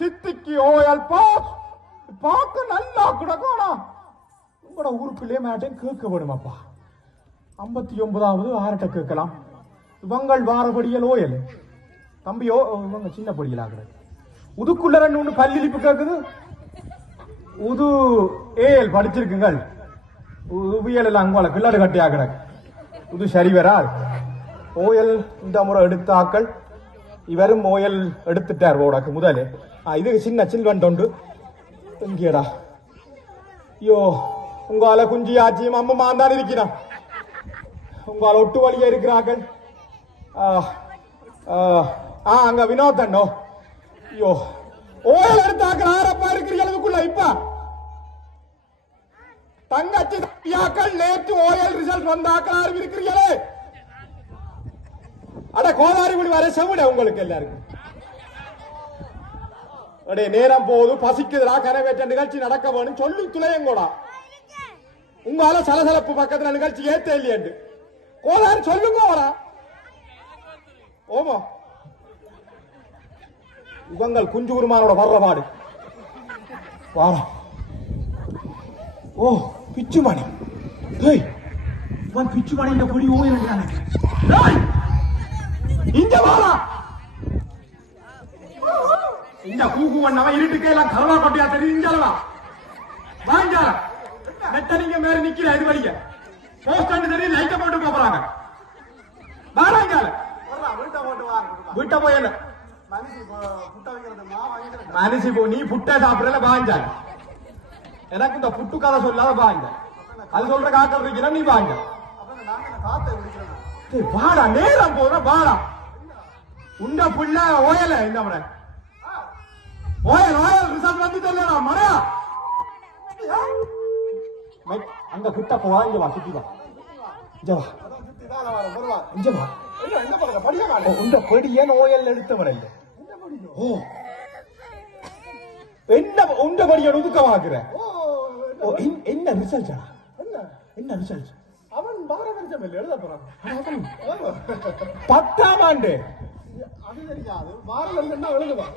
சித்திக்கு ஓயல் பாஸ் பார்க்க நல்லா கிடக்கணும். உங்களோட ஊருக்குள்ளே மேட்டையும் கேட்க வேணுமாப்பா. 59வது ஆர்ட்ட கேட்கலாம். இவங்கள் வாரபடியல் ஓயல் தம்பியோ இவங்க சின்ன படியல் ஆகுறது. உதுக்குள்ள 2 பல்லிழிப்பு கேட்குது. உது ஏல் படிச்சிருக்குங்கள். உவியல் எல்லாம் அங்கோல கில்லாடு கட்டி ஆகிற உது சரி வராது. ஓயல் இந்த முறை எடுத்த ஆக்கள் இவரும் ஓயல் எடுத்துட்டார் ஓடாக்கு முதலே. இது சின்ன சில்வன் தொண்டு இங்கேடா. ஐயோ உங்கால குஞ்சி ஆச்சியும் அம்மம்மா தான் இருக்கிறான். உங்கால ஒட்டு வழியா இருக்கிறார்கள். அங்க வினோதண்டோ. ஐயோ ஓயல் எடுத்தாக்கள் ஆரப்பா இருக்கிறீங்களுக்குள்ள இப்ப தங்கச்சி தம்பியாக்கள் நேற்று ஓயல் ரிசல்ட் வந்தாக்கள் ஆரம்பி இருக்கிறீங்களே. அட கோதாரிபடி வர செவிட உங்களுக்கு எல்லாருக்கும். அடே நேரம் போது பசிக்குதுரா கரவேற்ற நிகழ்ச்சி நடக்க வேணும் சொல்லு துளையங்கூடா. உங்களால சலசலப்பு பக்கத்துல நிகழ்ச்சி ஏத்த இல்லையண்டு கோதாரி சொல்லுங்க ஓடா. ஓமோ இவங்கள் குஞ்சு குருமானோட வர்றபாடு வாரம். ஓ பிச்சுமணி பிச்சுமணி இந்த பொடி ஓய்வு இங்க வாரா. இந்த கூகு வண்ணவன் இருட்டுக்கே எல்லாம் கரவா கொட்டையா தெரியுது. இஞ்சலவா வாங்க நெட்டனிங்க மேல நிக்கிற இது வழிய போஸ்ட் தெரியும். லைட்ட போட்டு போறாங்க. வாராங்க வீட்டை போயல மனுஷி போ. நீ புட்டை சாப்பிடல பாஞ்ச. எனக்கு இந்த புட்டு கதை சொல்லாத பாங்க. அது சொல்ற காக்கல் இருக்கிற நீ பாங்க. பாடா நேரம் போற பாடா. உண்ட புள்ள ஓயல இந்த முறை ஓயல் ஓயல் ரிசல்ட் வந்து தெரியல மழையா. அங்க புட்ட போவா. இங்க வா சுத்தி வா. இங்க வா இங்க வா. உண்ட படிய ஓயல் எடுத்தவன் இல்ல. ஓ என்ன உண்ட படிய ஒதுக்க வாக்குற. என்ன ரிசல்ட் என்ன ரிசல்ட். அவன் பாரபட்சம் இல்லை எழுத போறான். 10ஆம் ஆண்டு அது தெரியாது. பாரபட்சம் தான் எழுதுவான்.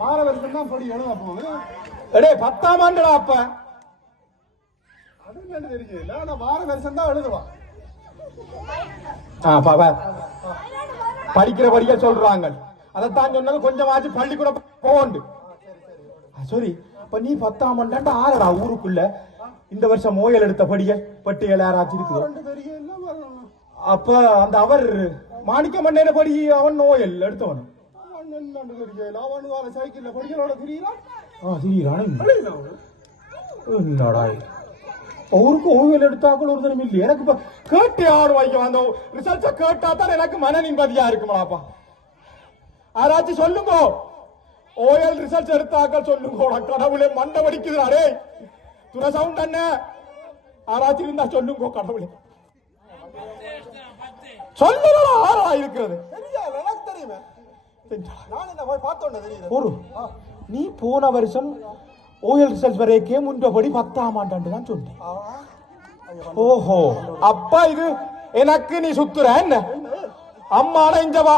பாரபட்சம் தான் படி எழுத போகுது. எடே 10ஆம் ஆண்டுடா. அப்ப அது என்ன தெரியல. ஆனா பாரபட்சம் தான் எழுதுவான். படிக்கிற படிக்க சொல்றாங்க. அதைத்தான் சொன்னது. கொஞ்சமாச்சு பள்ளிக்கூட போண்டு. சரி இப்ப நீ 10ஆம் ஆண்டு ஆறடா ஊருக்குள்ள இந்த வருஷம் ஓயல் எடுத்த படிய பட்டியல் யாராச்சும் இருக்குது. அப்ப அந்த அவர் மாணிக்க மண்ணையில படி அவன் ஓயல் எடுத்தவன். சைக்கிள்ல படிகளோட என்னடா அவருக்கு ஓயல் எடுத்தாக்கள் ஒரு தினம் இல்லை. எனக்கு இப்ப கேட்டு யாரும் வைக்க அந்த ரிசல்ட்ட கேட்டா தான் எனக்கு மன நிம்மதியா இருக்குமாப்பா. யாராச்சும் சொல்லுங்க ஓயல் ரிசல்ட் எடுத்தாக்கள் சொல்லுங்க. கடவுளே மண்டை வடிக்குதுறாரே துணை சவுண்ட் என்ன. யாராச்சும் இருந்தா சொல்லுங்க கடவுளே. சொல்லுங்க ஆறா இருக்கிறது. ஒரு நீ போன வருஷம் ஓயல் ரிசல்ட் வரைக்கே முன்படி 10ஆம் ஆண்டு தான் சொன்னேன். ஓஹோ அப்பா இது எனக்கு நீ சுத்துற என்ன. அம்மாட இங்க வா.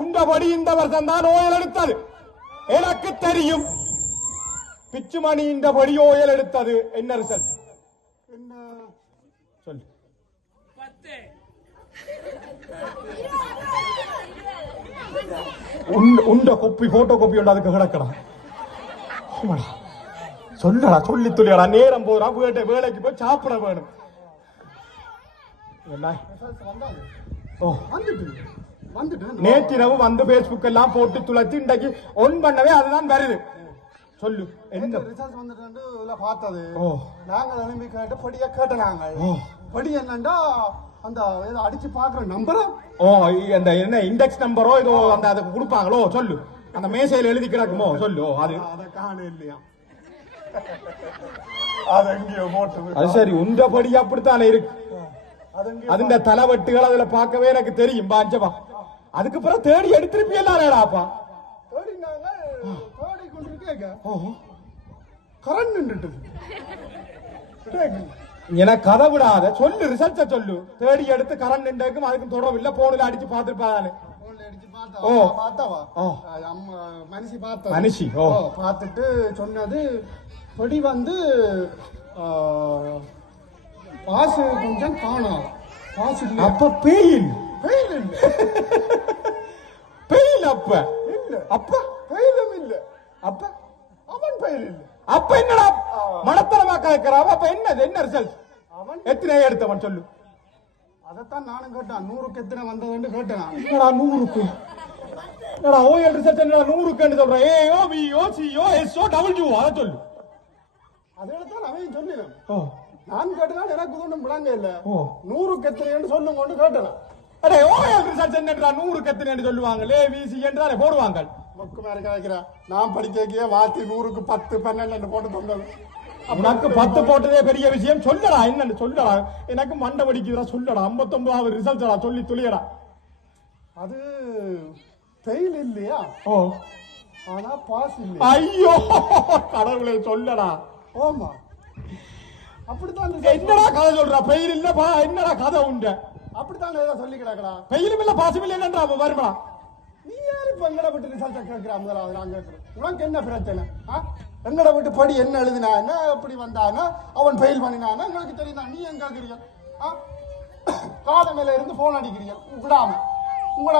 உண்டபடி இந்த வருஷம் தான் ஓயல் எடுத்தது எனக்கு தெரியும். பிச்சுமணி இந்த படி ஓயல் எடுத்தது என்ன ரிசல்ட் என்ன சொல்லு. உண்ட கொப்பி போட்டோ கொப்பி உண்டு அதுக்கு கிடக்கடா. சொல்லடா சொல்லி துளியடா. நேரம் போறா வேலைக்கு போய் சாப்பிட வேணும். நேற்றிரவு வந்து பேஸ்புக் எல்லாம் போட்டு துளைச்சு இன்றைக்கு ஒன் பண்ணவே அதுதான் வருது. சொல்லு என்ன ரிசல்ட் வந்துட்டு பார்த்தது. நாங்க எழுப்பி கேட்டு படிய கேட்டாங்க. படி என்னண்டா அந்த அடிச்சு பாக்குற நம்பரோ அந்த என்ன இண்டெக்ஸ் நம்பரோ ஏதோ அந்த அதை கொடுப்பாங்களோ சொல்லு. அந்த மேசையில் எழுதி கிடக்குமோ சொல்லு. அது அதை காண இல்லையா. அது சரி உண்ட படி அப்படித்தானே இருக்கு. அதுண்ட தலைவட்டுகள் அதுல பார்க்கவே எனக்கு தெரியும். பாஞ்சவா அதுக்கு பிறகு தேடி எடுத்திருப்பி எல்லாரேடாப்பா. எனக்கு கதை விடாத சொல்லு. ரிசல்ட்ட சொல்லு. தேடி எடுத்து கரண்ட் நின்றுக்கும் அதுக்கும் தொடர்பு இல்ல. போன்ல அடிச்சு பார்த்துருப்பாங்க. ஓ பார்த்தாவா மனுஷி பார்த்தா மனுஷி ஓ பார்த்துட்டு சொன்னது பொடி வந்து பாசு கொஞ்சம் காணும் பாசு அப்ப பெயில் பெயில் இல்ல பெயில் அப்ப இல்ல அப்ப பெயிலும் இல்ல அப்ப அவன் பெயில் இல்ல அப்ப என்னடா மனத்தனமா கேட்கிறான் அப்ப என்ன ரிசல்ட் அவன் எத்தனை எடுத்தவன் சொல்லு அதைத்தான் நானும் கேட்டான் 100க்கு எத்தனை வந்ததுன்னு கேட்டேன் என்னடா 100க்கு என்னடா ஓஎல் ரிசல்ட் என்னடா 100க்குன்னு சொல்றேன் AO PO CO SO W அத சொல்லு அதேதான் அவன் சொல்லினேன் ஓ நான் கேட்டனால எனக்கு ஒன்றும் விளங்க இல்ல ஓ 100க்கு எத்தனைன்னு சொல்லுங்கன்னு கேட்டேன் அடே ஓஎல் ரிசல்ட் என்னடா 100க்கு எத்தனைன்னு சொல்லுவாங்க லே விசி என்றாலே போடுவாங்க மொக்கு மேல வைக்கிறேன் நான் படிக்க வாத்தி 100க்கு 10 12 போட்டு தந்தது உனக்கு 10 போட்டதே பெரிய விஷயம் சொல்லடா என்னன்னு சொல்லடா எனக்கு மண்டை வடிக்குதுடா சொல்லடா 59வது ரிசல்ட்டடா சொல்லி துளியடா அது ஃபெயில் இல்லையா ஓ ஆனா பாஸ் இல்ல ஐயோ கடவுளே சொல்லடா ஓமா அப்படித்தான் என்னடா கதை சொல்றா பெயில் இல்ல என்னடா கதை உண்டு அப்படித்தான் ஏதோ சொல்லி கிடக்கடா பெயிலும் இல்ல பாசிபிள் இல்லன்றா வருமா நீ யாரு இப்ப எங்கட விட்டு ரிசல்ட் கேட்கிறா முதலாவது நான் கேட்கிறேன் உனக்கு என்ன பிரச்சனை எங்கட விட்டு படி என்ன எழுதினானா எப்படி வந்தானா அவன் ஃபெயில் பண்ணினானா உங்களுக்கு தெரியுதா நீ எங்க கேட்கிறீங்க கால மேல இருந்து போன் அடிக்கிறீங்க விடாம உங்களோட